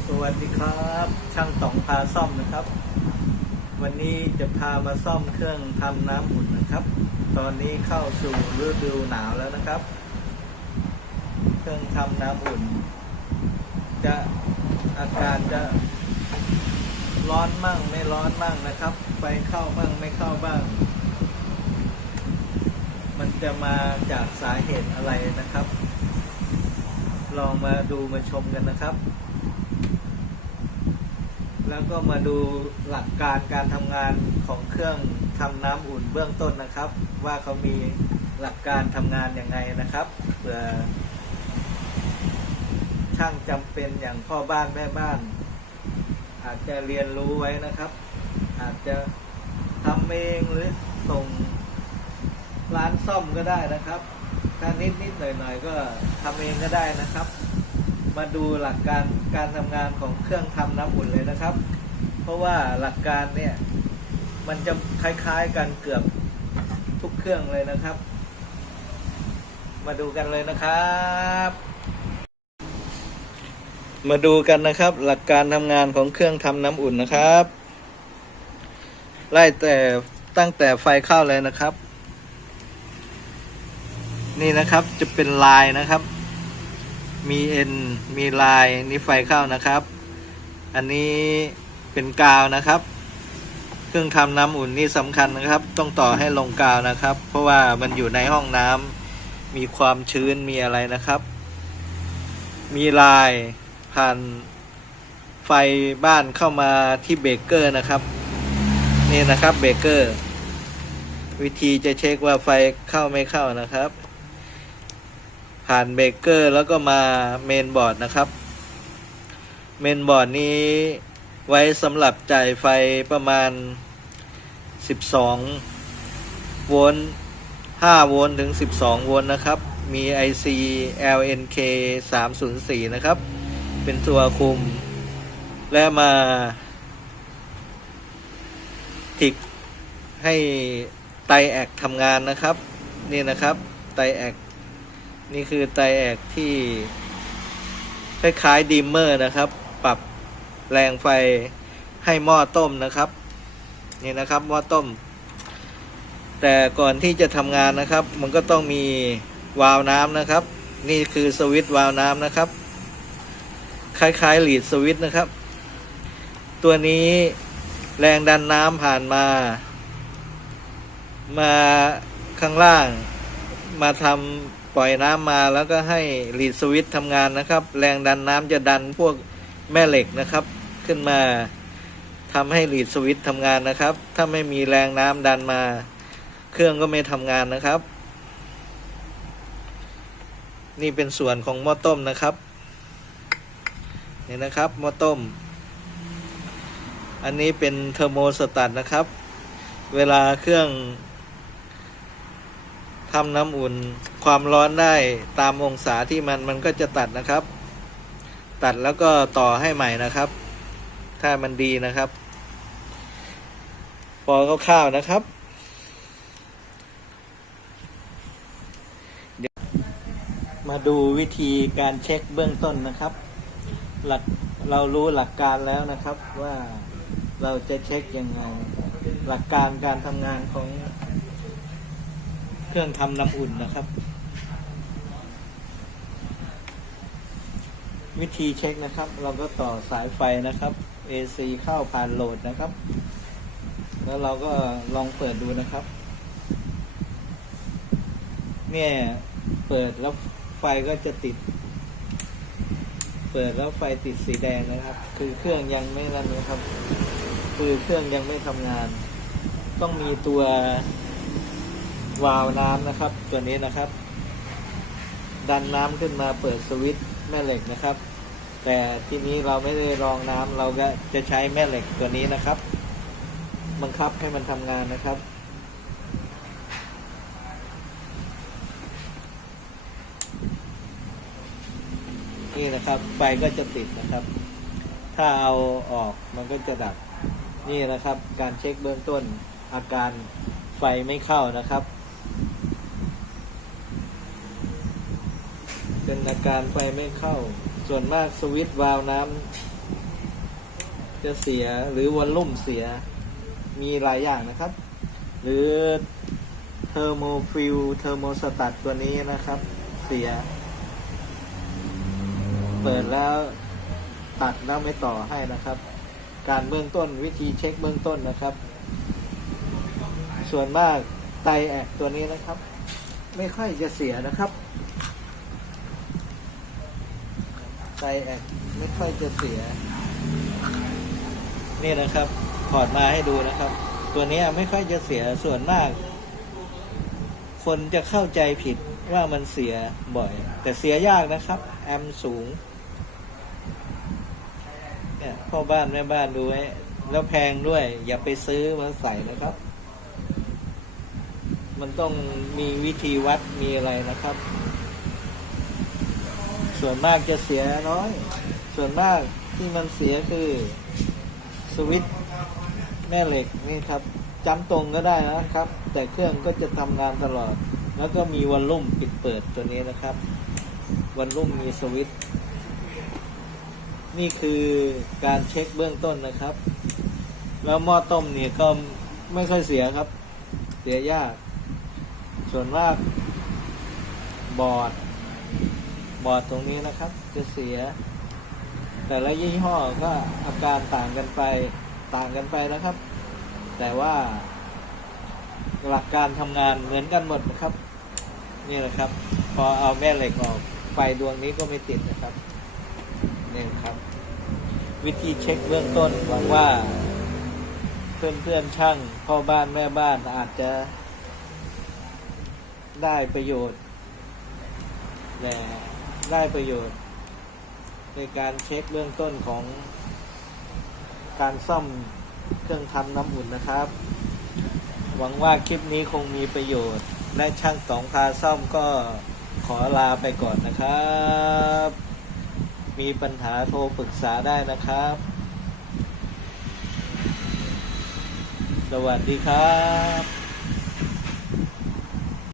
สวัสดีครับ ช่างต่องพาซ่อมนะครับ วันนี้จะพามาซ่อมเครื่องทำน้ำอุ่นนะครับ ตอนนี้เข้าสู่ฤดูหนาวแล้วนะครับ เครื่องทำน้ำอุ่น จะอาการจะร้อนมั่งไม่ร้อนมั่งนะครับไฟเข้ามั่งไม่เข้าบ้าง มันจะมาจากสาเหตุอะไรนะครับ ลองมาดูมาชมกันนะครับ แล้วก็มาดูหลักการการทำงานของเครื่องทำน้ำอุ่นเบื้องต้นนะครับ ว่าเขามีหลักการทำงานอยังไงนะครับเผื่อช่างจำเป็นอย่างพ่อบ้านแม่บ้าน อาจจะเรียนรู้ไว้นะครับ อาจจะทำเองหรือส่งร้านซ่อมก็ได้นะครับ ถ้านิดนิดๆหน่อยหน่อยๆก็ทำเองก็ได้นะครับ มาดูหลักการการทำงานของเครื่องทำน้ำอุ่นเลยนะครับ เพราะว่าหลักการเนี่ยมันจะคล้ายๆกันเกือบทุกเครื่องเลยนะครับ มาดูกันเลยนะครับ มาดูกันนะครับ หลักการทำงานของเครื่องทำน้ำอุ่นนะครับ ไล่แต่ตั้งแต่ไฟเข้าเลยนะครับ นี่นะครับจะเป็นลายนะครับ มีเอ็นมีลายนี่ไฟเข้านะครับ อันนี้เป็นกาวนะครับ เครื่องทำน้ำอุ่นนี่สำคัญนะครับ ต้องต่อให้ลงกาวนะครับ เพราะว่ามันอยู่ในห้องน้ำมีความชื้นมีอะไรนะครับ มีลายผ่านไฟบ้านเข้ามาที่เบรกเกอร์นะครับ นี่นะครับเบรกเกอร์ วิธีจะเช็คว่าไฟเข้าไม่เข้านะครับ ผ่านเบเกอร์แล้วก็มาเมนบอร์ดนะครับ เมนบอร์ดนี้ไว้สำหรับจ่ายไฟประมาณ 12 โวลต์ 5 โวลต์ถึง 12 โวลต์นะครับ มี IC LNK 304 นะครับ เป็นตัวคุม และมาทิกให้ไตแอกทำงานนะครับ นี่นะครับ ไตแอก นี่คือไตแอกที่ คล้ายๆดีมเมอร์นะครับ ปรับแรงไฟให้หม้อต้มนะครับ นี่นะครับหม้อต้ม แต่ก่อนที่จะทำงานนะครับ มันก็ต้องมีวาล์วน้ำนะครับ นี่คือสวิตช์วาล์วน้ำนะครับ คล้ายๆลีดสวิตช์นะครับ ตัวนี้แรงดันน้ำผ่านมา มาข้างล่างมาทำ ปล่อยน้ำมาแล้วก็ให้ลีดสวิตทำงานนะครับ แรงดันน้ำจะดันพวกแม่เหล็กนะครับ ขึ้นมาทำให้ลีดสวิตทำงานนะครับ ถ้าไม่มีแรงน้ำดันมา เครื่องก็ไม่ทำงานนะครับ นี่เป็นส่วนของหม้อต้มนะครับนี่นะครับหม้อต้ม อันนี้เป็นเทอร์โมสตัตนะครับ เวลาเครื่อง ทำน้ำอุ่นความร้อนได้ตามองศาที่มันมันก็จะตัดนะครับ ตัดแล้วก็ต่อให้ใหม่นะครับ ถ้ามันดีนะครับ พอคร่าวๆนะครับมาดูวิธีการเช็คเบื้องต้นนะครับ หลักเรารู้หลักการแล้วนะครับว่าเราจะเช็คยังไง หลักการการทำงานของ เครื่องทำน้ำอุ่นนะครับ วิธีเช็คนะครับ เราก็ต่อสายไฟนะครับ AC เข้าผ่านโหลดนะครับ แล้วเราก็ลองเปิดดูนะครับ เนี่ยเปิดแล้วไฟก็จะติด เปิดแล้วไฟติดสีแดงนะครับ คือเครื่องยังไม่นั่นนะครับ คือเครื่องยังไม่ทำงาน ต้องมีตัว วาล์วน้ำนะครับ ตัวนี้นะครับ ดันน้ำขึ้นมาเปิดสวิตช์แม่เหล็กนะครับ แต่ที่นี้เราไม่ได้รองน้ำเราก็จะใช้แม่เหล็กตัวนี้นะครับ บังคับให้มันทำงานนะครับ นี่นะครับไฟก็จะติดนะครับ ถ้าเอาออกมันก็จะดับนี่นะครับ การเช็คเบื้องต้นอาการไฟไม่เข้านะครับ เป็นอาการไฟไม่เข้า ส่วนมากสวิตช์วาล์วน้จะเสียหรือวอลลุ่มเสียมีหลายอย่างนะครับ หรือเทอร์โมฟิลเทอร์โมสตัตตัวนี้นะครับ เสีย เปิดแล้วตัดแล้วไม่ต่อให้นะครับ การเบื้องต้นวิธีเช็คเบื้องต้นนะครับ ส่วนมากไตแอกตัวนี้นะครับ ไม่ค่อยจะเสียนะครับ ไตแอกไม่ค่อยจะเสีย นี่นะครับถอดมาให้ดูนะครับ ตัวนี้ไม่ค่อยจะเสียส่วนมาก คนจะเข้าใจผิดว่ามันเสียบ่อย แต่เสียยากนะครับ แอมสูง เนี่ยพ่อบ้านแม่บ้านดูไว้แล้วแพงด้วย อย่าไปซื้อมาใส่นะครับ มันต้องมีวิธีวัดมีอะไรนะครับ ส่วนมากจะเสียน้อย ส่วนมากที่มันเสียคือสวิตช์แม่เหล็กนี่ครับจำตรงก็ได้นะครับ แต่เครื่องก็จะทำงานตลอด แล้วก็มีวอลลุ่มปิดเปิดตัวนี้นะครับวอลลุ่มมีสวิตช์นี่คือการเช็คเบื้องต้นนะครับ แล้วหม้อต้มเนี่ยก็ไม่ค่อยเสียครับ เสียยาก ส่วนมากบอร์ด บอร์ดตรงนี้นะครับ จะเสีย แต่ละยี่ห้อก็อาการต่างกันไปต่างกันไปนะครับ แต่ว่าหลักการทำงานเหมือนกันหมดนะครับ นี่แหละครับ พอเอาแม่เหล็กออกไฟดวงนี้ก็ไม่ติดนะครับนี่ครับ วิธีเช็คเบื้องต้นหวังว่า เพื่อนเพื่อนช่างพ่อบ้านแม่บ้านอาจจะ ได้ประโยชน์แต่ ได้ประโยชน์ ในการเช็คเบื้องต้นของการซ่อมเครื่องทำน้ำอุ่นนะครับ หวังว่าคลิปนี้คงมีประโยชน์ และช่างสองพาซ่อมก็ขอลาไปก่อนนะครับ มีปัญหาโทรปรึกษาได้นะครับ สวัสดีครับ